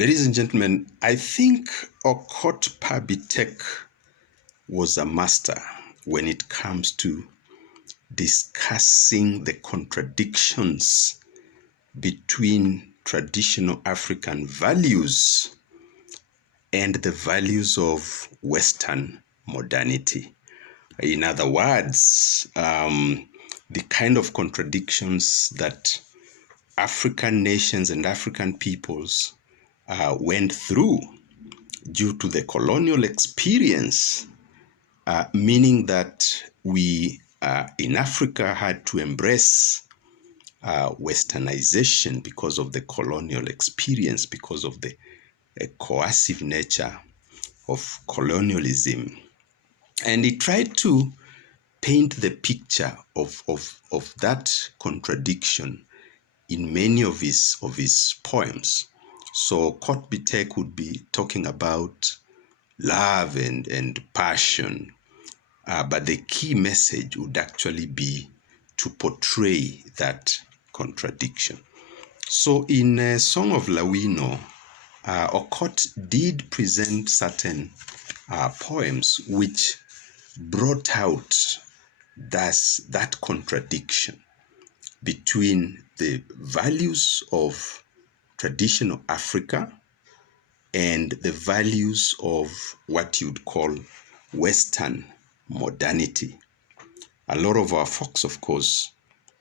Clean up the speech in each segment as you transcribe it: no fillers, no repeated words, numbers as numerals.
Ladies and gentlemen, I think Okot Pabitek was a master when it comes to discussing the contradictions between traditional African values and the values of Western modernity. In other words, the kind of contradictions that African nations and African peoples went through due to the colonial experience, meaning that we in Africa had to embrace Westernization because of the colonial experience, because of the coercive nature of colonialism. And he tried to paint the picture of that contradiction in many of his poems. So Okot Pabitek would be talking about love and passion, but the key message would actually be to portray that contradiction. So in Song of Lawino, Okot did present certain poems which brought out that contradiction between the values of traditional Africa and the values of what you'd call Western modernity. A lot of our folks, of course,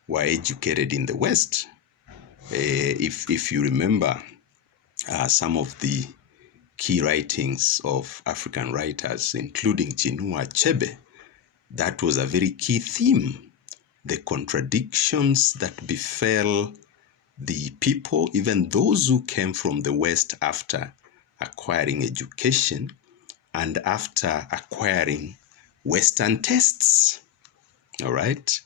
were educated in the West. If you remember some of the key writings of African writers, including Chinua Achebe, that was a very key theme. The contradictions that befell the people, even those who came from the West after acquiring education and after acquiring Western tastes. All right.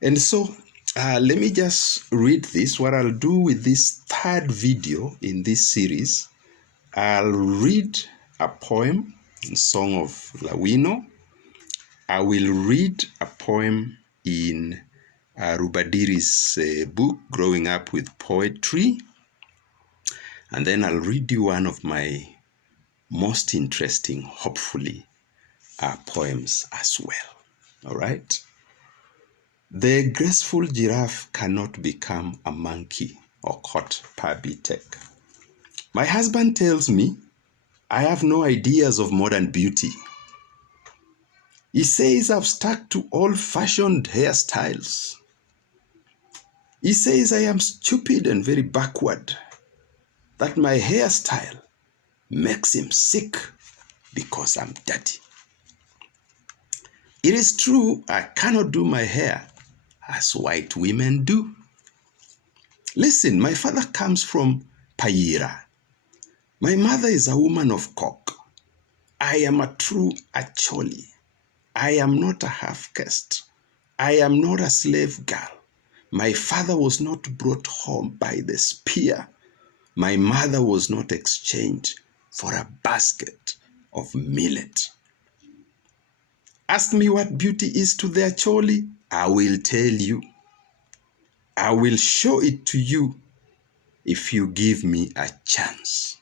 And so let me just read this. What I'll do with this third video in this series, I'll read a poem in Song of Lawino. I will read a poem in Rubadiri's book, Growing Up with Poetry. And then I'll read you one of my most interesting, hopefully, poems as well. All right? The graceful giraffe cannot become a monkey, Okot Pabitek. My husband tells me I have no ideas of modern beauty. He says I've stuck to old-fashioned hairstyles. He says I am stupid and very backward, that my hairstyle makes him sick because I'm dirty. It is true I cannot do my hair as white women do. Listen, my father comes from Payira. My mother is a woman of Kok. I am a true Acholi. I am not a half-caste. I am not a slave girl. My father was not brought home by the spear. My mother was not exchanged for a basket of millet. Ask me what beauty is to the Acholi. I will tell you. I will show it to you if you give me a chance.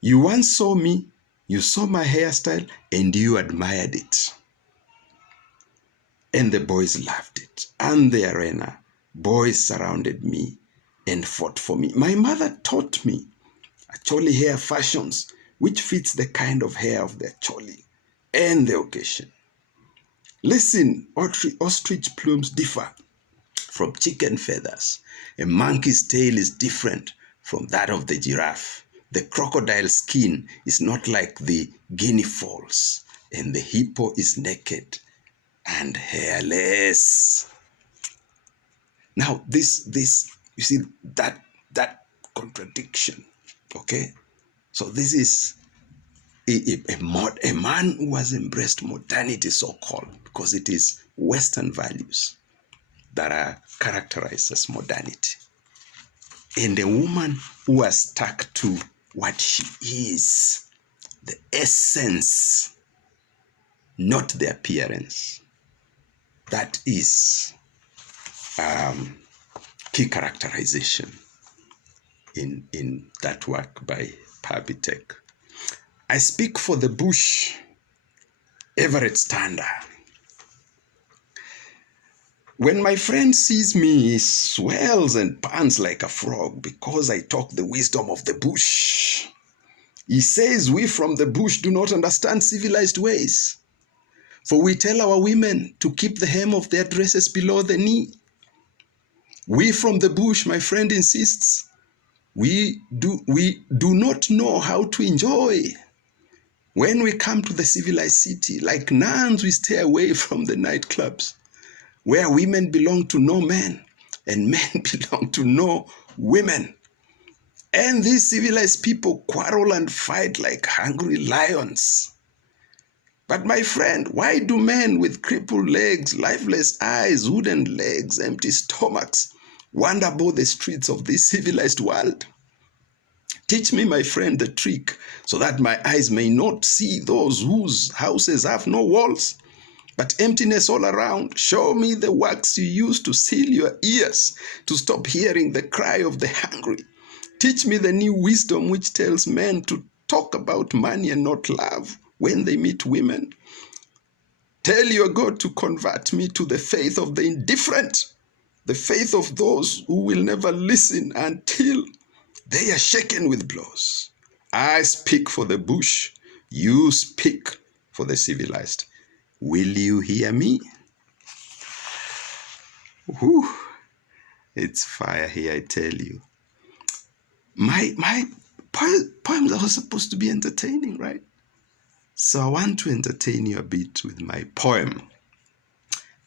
You once saw me, you saw my hairstyle, and you admired it. And the boys loved it. And the arena, boys surrounded me and fought for me. My mother taught me Acholi hair fashions, which fits the kind of hair of the Acholi and the occasion. Listen, ostrich plumes differ from chicken feathers. A monkey's tail is different from that of the giraffe. The crocodile skin is not like the guinea fowl's, and the hippo is naked and hairless. Now, this you see that contradiction, okay? So this is a man who has embraced modernity, so-called, because it is Western values that are characterized as modernity. And a woman who has stuck to what she is, the essence, not the appearance. That is key characterization in that work by Pabitek. I speak for the bush, Everett Stander. When my friend sees me, he swells and pants like a frog because I talk the wisdom of the bush. He says we from the bush do not understand civilized ways, for we tell our women to keep the hem of their dresses below the knee. We from the bush, my friend insists, we do not know how to enjoy. When we come to the civilized city, like nuns, we stay away from the nightclubs, where women belong to no men and men belong to no women. And these civilized people quarrel and fight like hungry lions. But my friend, why do men with crippled legs, lifeless eyes, wooden legs, empty stomachs wander about the streets of this civilized world? Teach me, my friend, the trick so that my eyes may not see those whose houses have no walls, but emptiness all around. Show me the wax you use to seal your ears, to stop hearing the cry of the hungry. Teach me the new wisdom which tells men to talk about money and not love when they meet women. Tell your God to convert me to the faith of the indifferent, the faith of those who will never listen until they are shaken with blows. I speak for the bush. You speak for the civilized. Will you hear me? Whew. It's fire here, I tell you. My poems are supposed to be entertaining, right? So I want to entertain you a bit with my poem,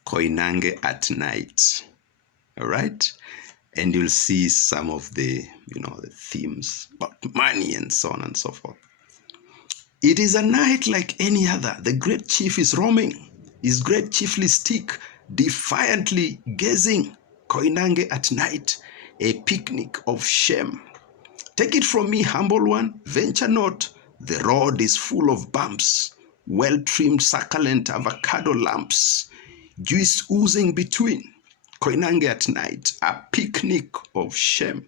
Koinange at Night. All right? And you'll see some of the themes about money and so on and so forth. It is a night like any other. The great chief is roaming, his great chiefly stick defiantly gazing. Koinange at night, a picnic of shame. Take it from me, humble one, venture not. The road is full of bumps, well-trimmed succulent avocado lamps, juice oozing between. Koinange at night, a picnic of shame.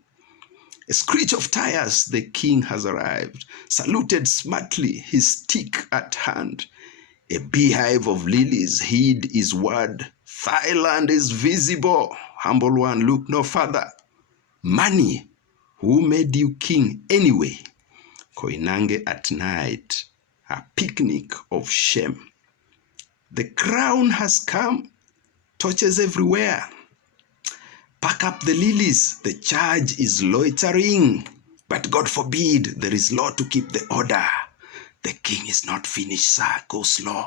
A screech of tires, the king has arrived, saluted smartly, his stick at hand. A beehive of lilies hid his word. Thailand is visible. Humble one, look no further. Money, who made you king anyway? Koinange at night, a picnic of shame. The crown has come, torches everywhere. Pack up the lilies, the charge is loitering. But God forbid, there is law to keep the order. The king is not finished, sir, go slow.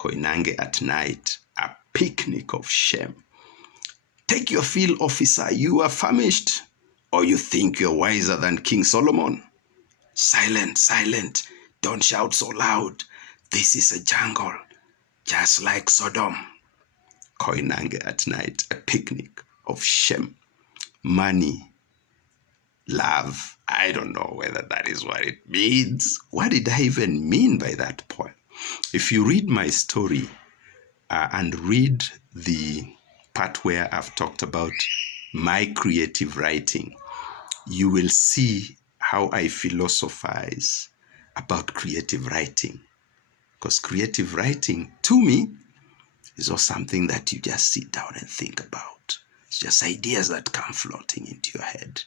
Koinange at night, a picnic of shame. Take your fill, officer, you are famished, or you think you're wiser than King Solomon. Silent, silent, don't shout so loud. This is a jungle, just like Sodom. Koinange at night, a picnic of shame. Money, love, I don't know whether that is what it means. What did I even mean by that poem? If you read my story and read the part where I've talked about my creative writing, you will see how I philosophize about creative writing. Because creative writing, to me, is not something that you just sit down and think about. It's just ideas that come floating into your head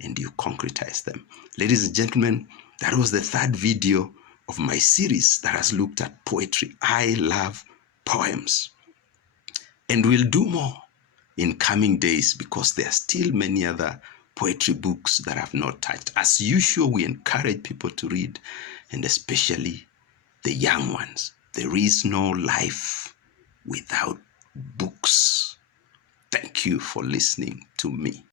and you concretize them. Ladies and gentlemen, that was the third video of my series that has looked at poetry. I love poems. And we'll do more in coming days because there are still many other poetry books that I've not touched. As usual, we encourage people to read, and especially the young ones. There is no life without books. Thank you for listening to me.